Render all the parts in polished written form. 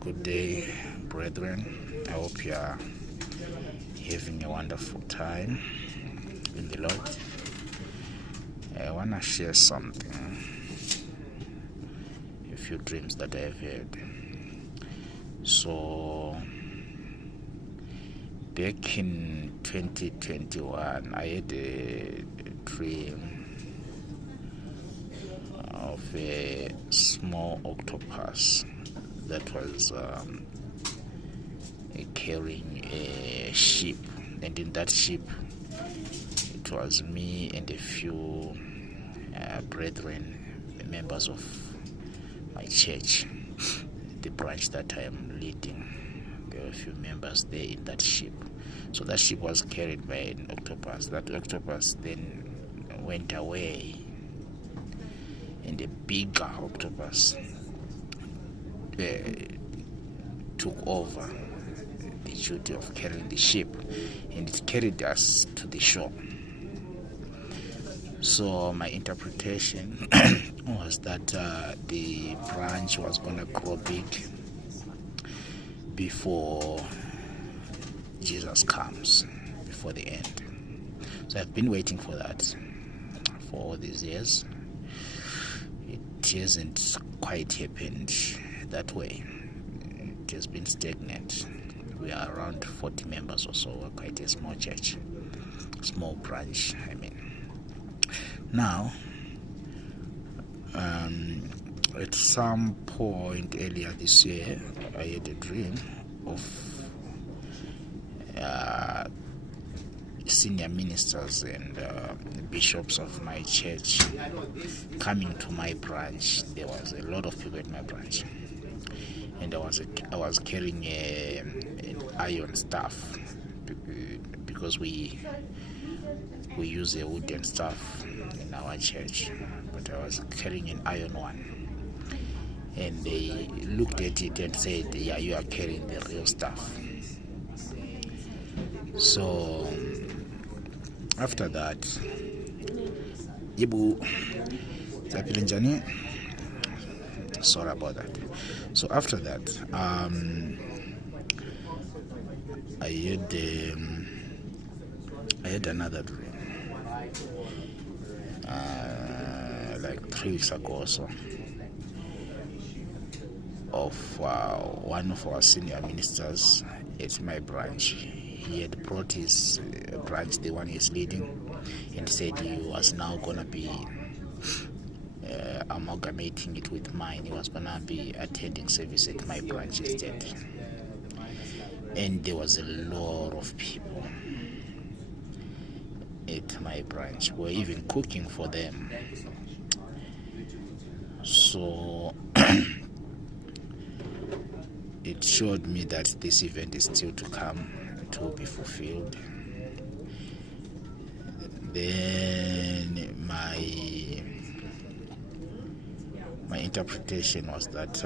Good day, brethren. I hope you are having a wonderful time in the Lord. I want to share something, a few dreams that I have had. So, back in 2021, I had a dream of a small octopus that was carrying a ship, and in that ship it was me and a few brethren, members of my church, the branch that I am leading. There were a few members there in that ship. So that ship was carried by an octopus. That octopus then went away, and a bigger octopus took over the duty of carrying the ship, and it carried us to the shore. So my interpretation was that the branch was going to grow big before Jesus comes, before the end. So I've been waiting for that for all these years. It hasn't quite happened that way. It has been stagnant. We are around 40 members or so. We're quite a small church, small branch, I mean. Now, at some point earlier this year, I had a dream of senior ministers and bishops of my church coming to my branch. There was a lot of people at my branch, and I was carrying an iron staff because we use a wooden staff in our church, but I was carrying an iron one. And they looked at it and said, "Yeah, you are carrying the real stuff." So after that, sorry about that. So after that, I had another dream like 3 weeks ago or so, of one of our senior ministers at my branch. He had brought his branch, the one he's leading, and said he was now going to be amalgamating it with mine. He was going to be attending service at my branch instead. And there was a lot of people at my branch. We were even cooking for them. So it showed me that this event is still to come, to be fulfilled. Then my interpretation was that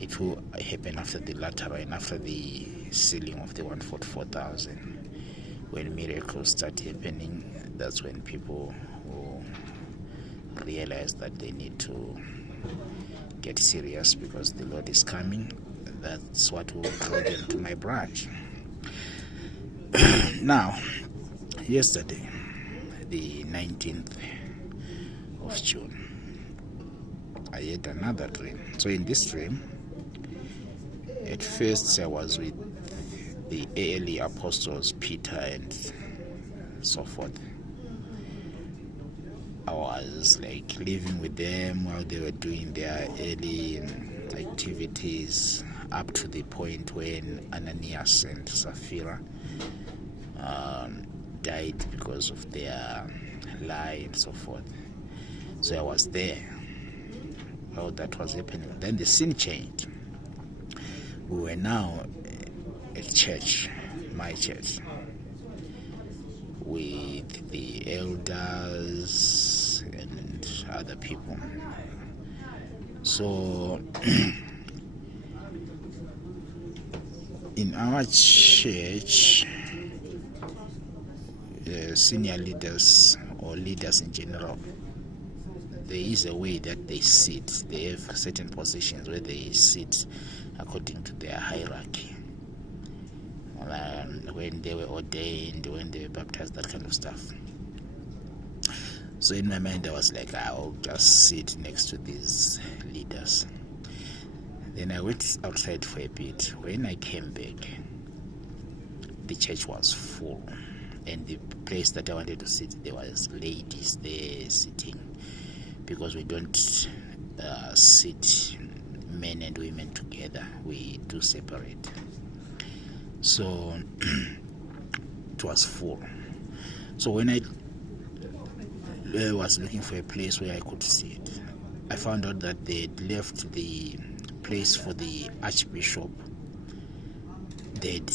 it will happen after the latter rain, after the sealing of the 144,000. When miracles start happening, that's when people will realize that they need to get serious, because the Lord is coming. That's what will draw them to my branch. Now, yesterday, the 19th of June, I had another dream. So in this dream, at first I was with the early apostles, Peter and so forth. I was like living with them while they were doing their early activities, up to the point when Ananias and Sapphira died because of their lie and so forth. So I was there while that was happening. Then the scene changed. We were now at church, my church, with the elders and other people. So in our church, senior leaders or leaders in general, there is a way that they sit. They have certain positions where they sit according to their hierarchy. When they were ordained, when they were baptized, that kind of stuff. So in my mind I was like, I'll just sit next to these leaders. Then I went outside for a bit. When I came back, the church was full, and the place that I wanted to sit, there was ladies there sitting, because we don't sit men and women together, we do separate. So it was full. So when I was looking for a place where I could sit, I found out that they'd left the place for the archbishop. They'd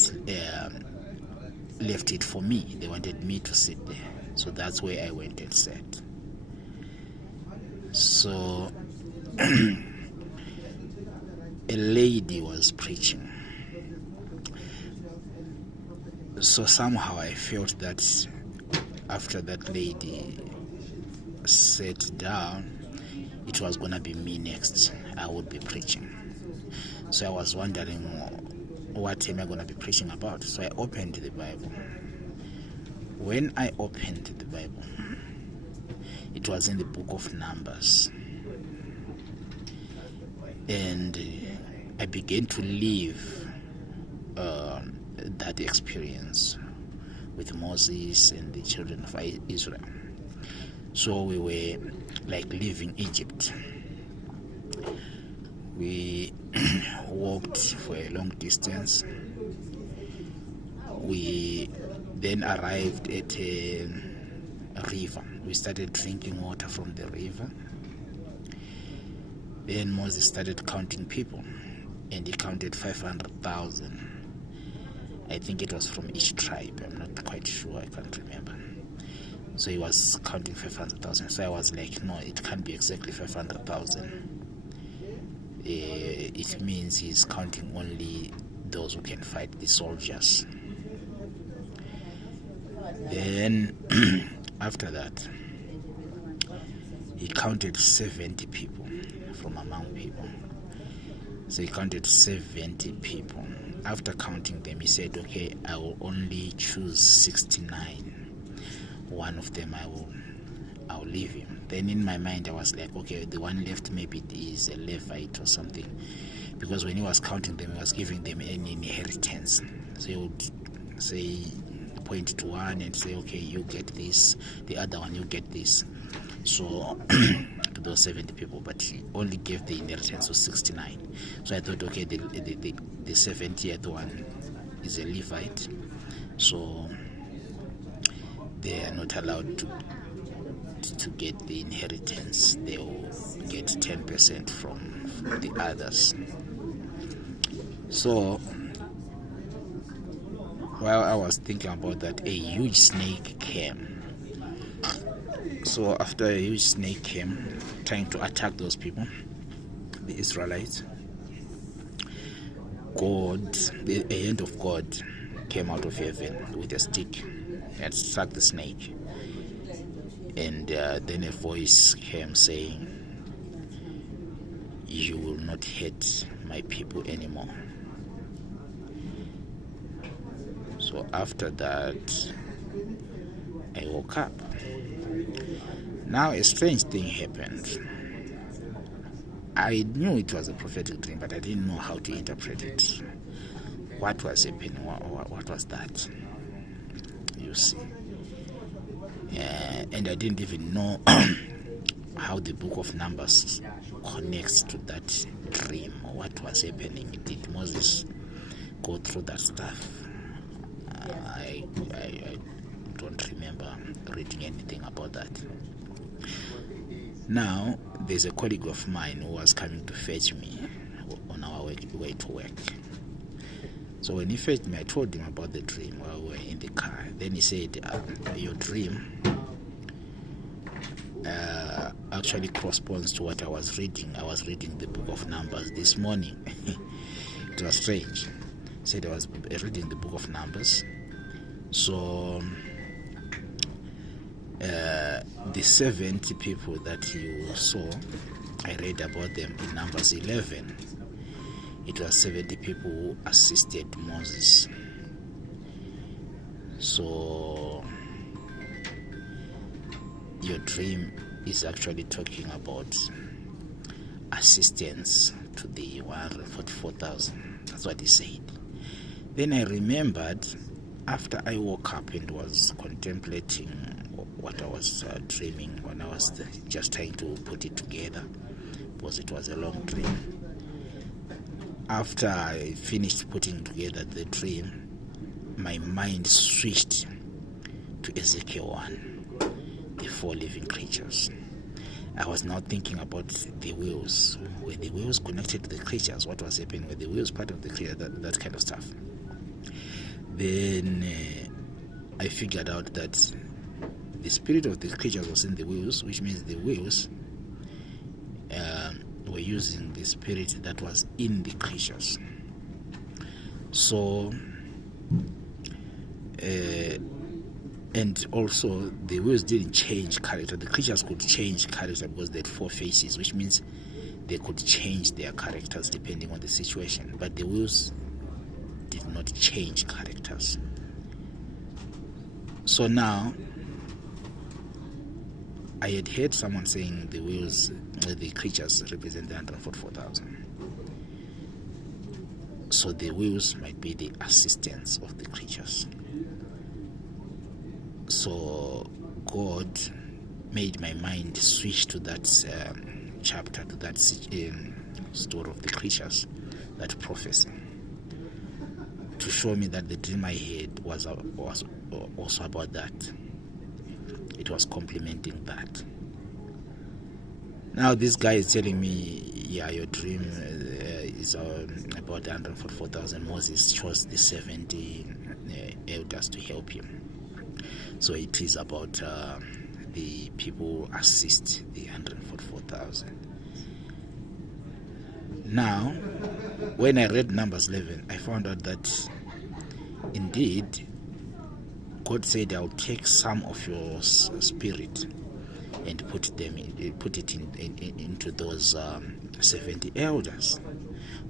left it for me. They wanted me to sit there. So that's where I went and sat. So a lady was preaching. So somehow I felt that after that lady sat down, it was going to be me next. I would be preaching. So I was wondering, what am I going to be preaching about? So I opened the Bible. When I opened the Bible, it was in the book of Numbers. And I began to live that experience with Moses and the children of Israel. So we were like leaving Egypt. We walked for a long distance. We then arrived at a river. We started drinking water from the river. Then Moses started counting people, and he counted 500,000. I think it was from each tribe. I'm not quite sure. I can't remember. So he was counting 500,000. So I was like, no, it can't be exactly 500,000. It means he's counting only those who can fight, the soldiers. Then after that, he counted 70 people from among people. So he counted 70 people. After counting them, he said, okay, I will only choose 69. One of them I'll leave him. Then in my mind I was like, okay, the one left, maybe it is a Levite or something, because when he was counting them, he was giving them an inheritance. So he would say, point to one and say, okay, you get this, the other one you get this. So to those 70 people, but he only gave the inheritance of 69. So I thought, okay, the 70th one is a Levite, so they are not allowed to get the inheritance. They will get 10% from the others. So while I was thinking about that, a huge snake came. So after a huge snake came, trying to attack those people, the Israelites, the hand of God came out of heaven with a stick and struck the snake. And then a voice came saying, you will not hurt my people anymore. So after that, I woke up. Now a strange thing happened. I knew it was a prophetic dream, but I didn't know how to interpret it. What was happening? What was that? You see. And I didn't even know how the book of Numbers connects to that dream, or what was happening. Did Moses go through that stuff? I don't remember reading anything about that. Now, there's a colleague of mine who was coming to fetch me on our way to work. So when he fetched me, I told him about the dream while we were in the car. Then he said, your dream actually corresponds to what I was reading. I was reading the book of Numbers this morning. It was strange. He said I was reading the book of Numbers. So The 70 people that you saw, I read about them in Numbers 11. It was 70 people who assisted Moses. So your dream is actually talking about assistance to the 144,000. That's what he said. Then I remembered, after I woke up and was contemplating what I was dreaming, when I was just trying to put it together, because it was a long dream. After I finished putting together the dream, my mind switched to Ezekiel 1, the 4 living creatures. I was now thinking about the wheels. Were the wheels connected to the creatures? What was happening? Were the wheels part of the creature? That kind of stuff. Then I figured out that the spirit of the creatures was in the wheels, which means the wheels were using the spirit that was in the creatures. So, and also the wheels didn't change character. The creatures could change character because they had 4 faces, which means they could change their characters depending on the situation. But the wheels did not change characters. So now, I had heard someone saying the wheels, the creatures represent the 144,000. So the wheels might be the assistants of the creatures. So God made my mind switch to that chapter, to that story of the creatures, that prophecy, to show me that the dream I had was also about that. It was complementing that. Now this guy is telling me, yeah, your dream is about 144,000. Moses chose the 70 elders to help him. So it is about the people who assist the 144,000. Now, when I read Numbers 11, I found out that indeed God said, I'll take some of your spirit and put it into those 70 elders,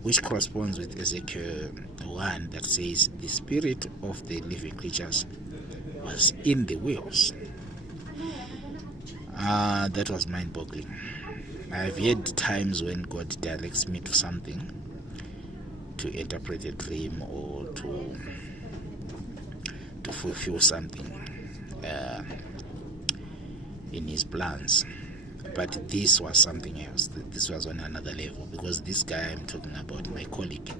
which corresponds with Ezekiel 1 that says the spirit of the living creatures was in the wheels. That was mind-boggling. I've had times when God directs me to something, to interpret a dream or to fulfill something in his plans. But this was something else. This was on another level, because this guy I'm talking about, my colleague,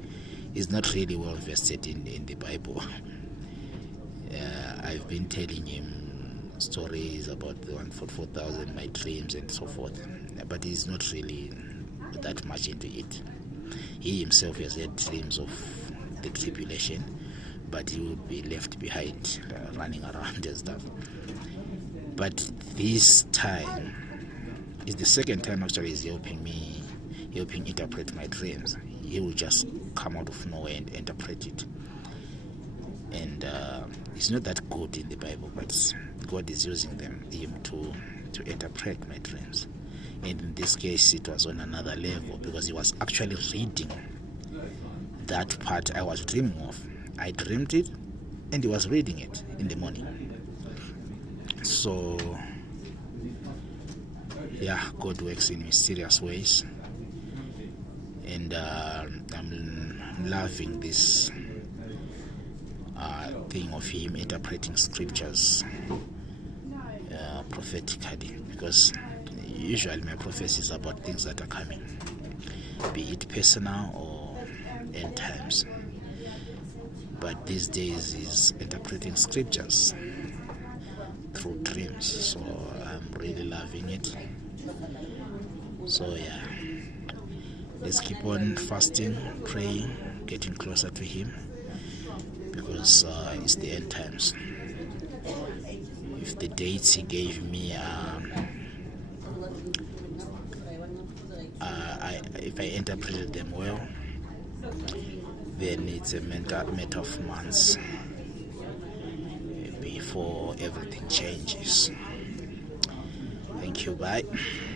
is not really well vested in the Bible. I've been telling him stories about the 144,000, my dreams and so forth, but he's not really that much into it. He himself has had dreams of the tribulation, but he would be left behind running around and stuff. But this time is the second time actually he's helping interpret my dreams. He will just come out of nowhere and interpret it. And it's not that good in the Bible, but God is using him to interpret my dreams. And in this case, it was on another level, because he was actually reading that part I was dreaming of. I dreamed it, and he was reading it in the morning. So, yeah, God works in mysterious ways. And I'm loving this thing of him interpreting scriptures prophetically, because usually my prophecy is about things that are coming, be it personal or end times. But these days he's interpreting scriptures through dreams, so I'm really loving it. So yeah, let's keep on fasting, praying, getting closer to him, because it's the end times. If the dates he gave me if I interpreted them well, then it's a matter of months before everything changes. Thank you. Bye.